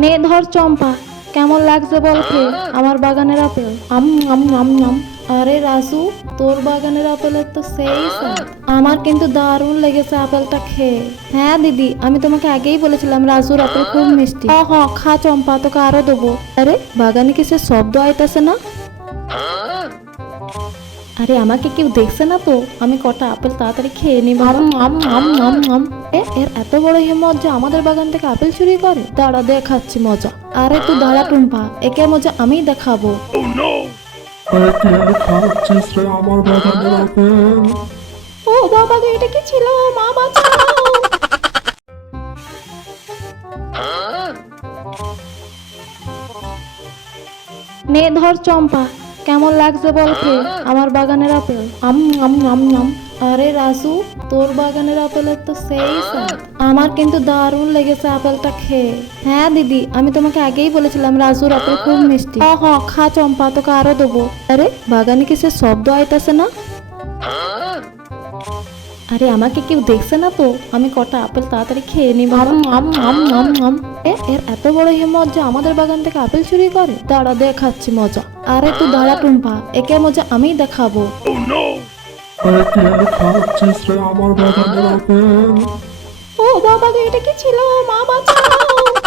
নে ধর চম্পা কেমন লাগছে বল খেয়ে? আমার বাগানের আপেল। আম আম আম আম। আরে রাজু তোর বাগানের আপেলের তো সেই আমার কিন্তু দারুণ লেগেছে আপেলটা খেয়ে। হ্যাঁ দিদি আমি তোমাকে আগেই বলেছিলাম রাজুর আপেল খুব মিষ্টি। হ হ খা চম্পা তোকে আরও দেবো। আরে বাগানে কি সে শব্দ আইতাছে না? আরে আমাকে কেউ দেখছে না তো? আমি কটা আপেল তাড়াতাড়ি খেয়ে নিব। আম আম আম আম আম। এ এর এত বড় হিম্মত যে আমাদের বাগান থেকে আপেল চুরি করে? দাঁড়া দেখাচ্ছি মজা। আরে তুই দাঁড়া টুম্পা একে মজা আমিই দেখাবো। রে আমার বাগানের আপেল। ও বাবা গো এটা কি ছিল? মা বাঁচাও। নে ধর চম্পা। কেমন লাগছে বলতে আমার বাগানের আপেল। আম আম আম আম। আরে রাজু, তোর বাগানের আপেলের তো সেই আমার কিন্তু দারুণ লেগেছে আপেলটা খেয়ে। হ্যাঁ দিদি, আমি তোমাকে আগেই বলেছিলাম রাজুর আপেল খুব মিষ্টি। হ, খা চম্পা, তোকে আরও দেবো। আরে, বাগানে কি সে শব্দ আইতাছে না? আরে আমাকে কেউ দেখছে না তো? আমি কটা আপেল তাড়াতাড়ি খেয়ে নিব। আম আম আম আম আম। এ এর এত বড় হিম্মত যে আমাদের বাগান থেকে আপেল চুরি করে? দাঁড়া দেখাচ্ছি মজা। আরে তুই দাঁড়া টুম্পা একে মজা আমিই দেখাবো। আপেল। ও বাবা এটা কি ছিল? মা বাঁচাও।